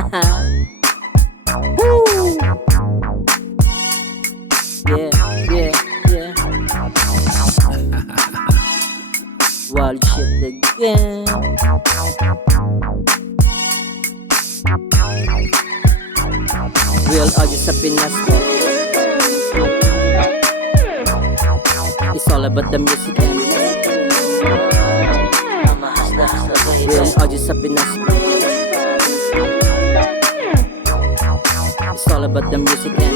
Woo! Yeah, yeah, yeah. Wild shit again. Real audio sa Pinas. It's all about the music and real audio sa Pinas. It's all about the music and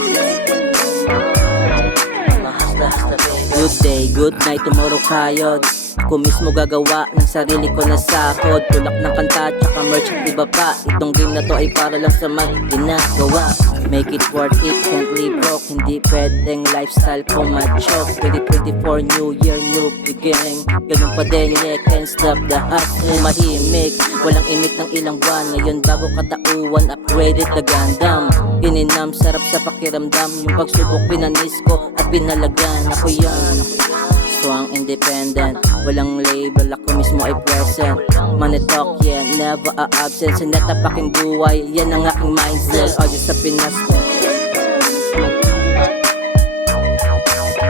good day, good night, tomorrow kayod. Ako mismo gagawa ng sarili ko na sahod. Tulak ng kanta tsaka merch at iba pa. Itong game na to ay para lang sa may ginagawa. Make it worth it, can't live broke. Hindi pwedeng lifestyle ko ma-choke. 2024, new year, new beginning. Ganun pa din, yeah, can't stop the hustle. Mahimik, walang imik ng ilang buwan. Ngayon bago katauhan, upgraded na Gundam. Kininam, sarap sa pakiramdam. Yung pagsubok pinanis ko at pinalagan. Ako yan, strong, independent. Walang label, ako mismo ay present. Money talk, yeah, never a-absent. Sa natapaking buhay, yan ang aking mindset. Audio sa Pinas.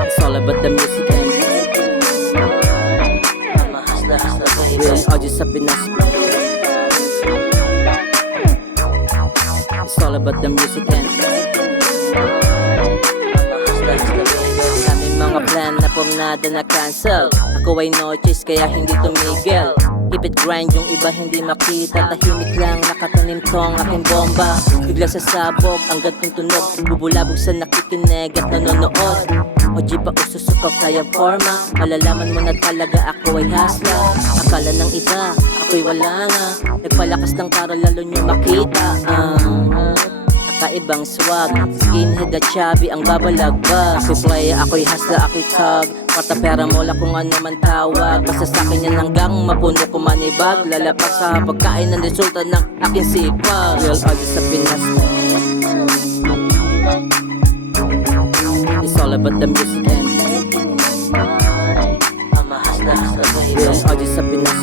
It's all about the music and real audio sa Pinas. It's all about the music and mga plan na pumnada na cancel. Ako ay no choice kaya hindi tumigil. Keep it grind, yung iba hindi makita. Tahimik lang nakatanim tong aking bomba. Bigla sasabog ang gantong tunog. Bubulabog sa nakikinig at nanonood. O di pa ususukaw kayang forma. Malalaman mo na talaga ako ay hasla. Akala ng iba, ako'y wala nga. Nagpalakas ng para lalo nyo makita. Kaibang swag, skinhead at chubby ang babalagbag. Ako'y playa, ako'y hasla, ako'y tag. Kwarta pera mo lang kung ano man tawag. Basta sa'kin yan hanggang mapuno ko manibag. Lalapak sa pagkain ng resulta ng aking sipag. Real audio sa Pinas. It's all about the music and real audio sa Pinas.